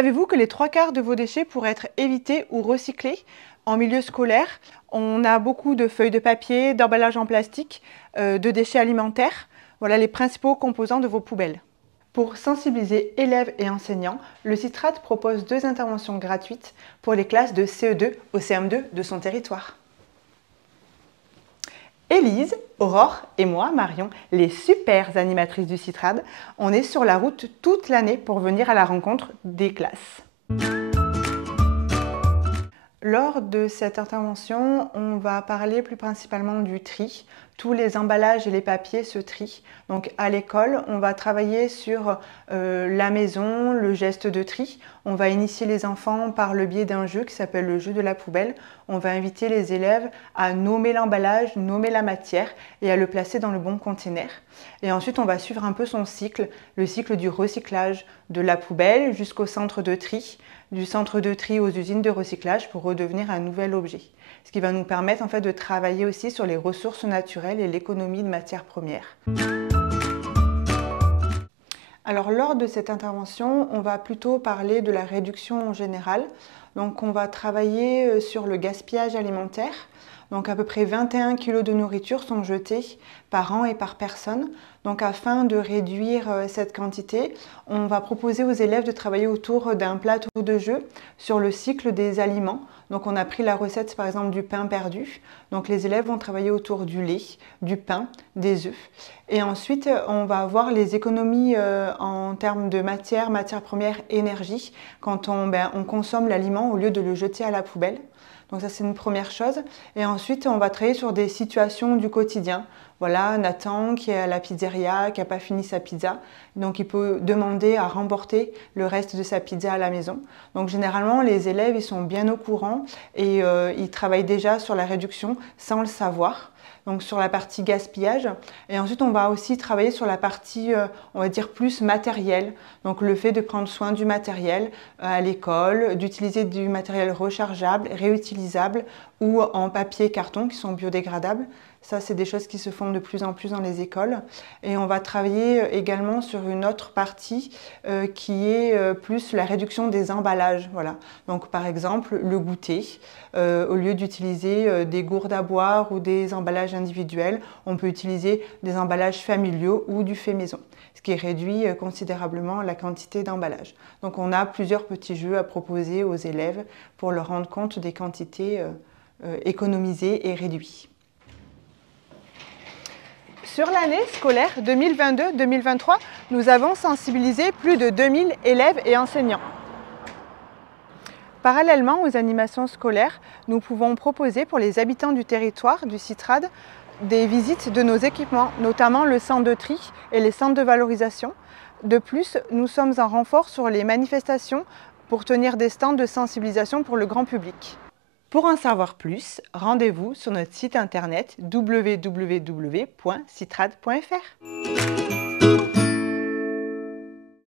Savez-vous que les 3/4 de vos déchets pourraient être évités ou recyclés? En milieu scolaire, on a beaucoup de feuilles de papier, d'emballages en plastique, de déchets alimentaires. Voilà les principaux composants de vos poubelles. Pour sensibiliser élèves et enseignants, le CITRAD propose 2 interventions gratuites pour les classes de CE2 au CM2 de son territoire. Élise, Aurore et moi, Marion, les super animatrices du CITRAD, on est sur la route toute l'année pour venir à la rencontre des classes. Lors de cette intervention, on va parler plus principalement du tri. Tous les emballages et les papiers se trient. Donc à l'école, on va travailler sur la maison, le geste de tri. On va initier les enfants par le biais d'un jeu qui s'appelle le jeu de la poubelle. On va inviter les élèves à nommer l'emballage, nommer la matière et à le placer dans le bon conteneur. Et ensuite, on va suivre un peu son cycle, le cycle du recyclage de la poubelle jusqu'au centre de tri, du centre de tri aux usines de recyclage pour redevenir un nouvel objet. Ce qui va nous permettre en fait de travailler aussi sur les ressources naturelles et l'économie de matières premières. Alors lors de cette intervention, on va plutôt parler de la réduction en général. Donc on va travailler sur le gaspillage alimentaire. Donc à peu près 21 kg de nourriture sont jetés par an et par personne. Donc afin de réduire cette quantité, on va proposer aux élèves de travailler autour d'un plateau de jeu sur le cycle des aliments. Donc on a pris la recette par exemple du pain perdu. Donc les élèves vont travailler autour du lait, du pain, des œufs. Et ensuite on va avoir les économies en termes de matières premières, énergie, quand on consomme l'aliment au lieu de le jeter à la poubelle. Donc ça c'est une première chose. Et ensuite on va travailler sur des situations du quotidien. Voilà, Nathan qui est à la pizzeria, qui n'a pas fini sa pizza. Donc il peut demander à remporter le reste de sa pizza à la maison. Donc généralement les élèves ils sont bien au courant et ils travaillent déjà sur la réduction sans le savoir. Donc sur la partie gaspillage. Et ensuite, on va aussi travailler sur la partie, on va dire, plus matérielle. Donc le fait de prendre soin du matériel à l'école, d'utiliser du matériel rechargeable, réutilisable ou en papier carton qui sont biodégradables. Ça, c'est des choses qui se font de plus en plus dans les écoles. Et on va travailler également sur une autre partie qui est plus la réduction des emballages. Voilà. Donc par exemple, le goûter. Au lieu d'utiliser des gourdes à boire ou des emballages individuels, on peut utiliser des emballages familiaux ou du fait maison, ce qui réduit considérablement la quantité d'emballage. Donc on a plusieurs petits jeux à proposer aux élèves pour leur rendre compte des quantités économisées et réduites. Sur l'année scolaire 2022-2023, nous avons sensibilisé plus de 2000 élèves et enseignants. Parallèlement aux animations scolaires, nous pouvons proposer pour les habitants du territoire du CITRAD des visites de nos équipements, notamment le centre de tri et les centres de valorisation. De plus, nous sommes en renfort sur les manifestations pour tenir des stands de sensibilisation pour le grand public. Pour en savoir plus, rendez-vous sur notre site internet www.citrad.fr.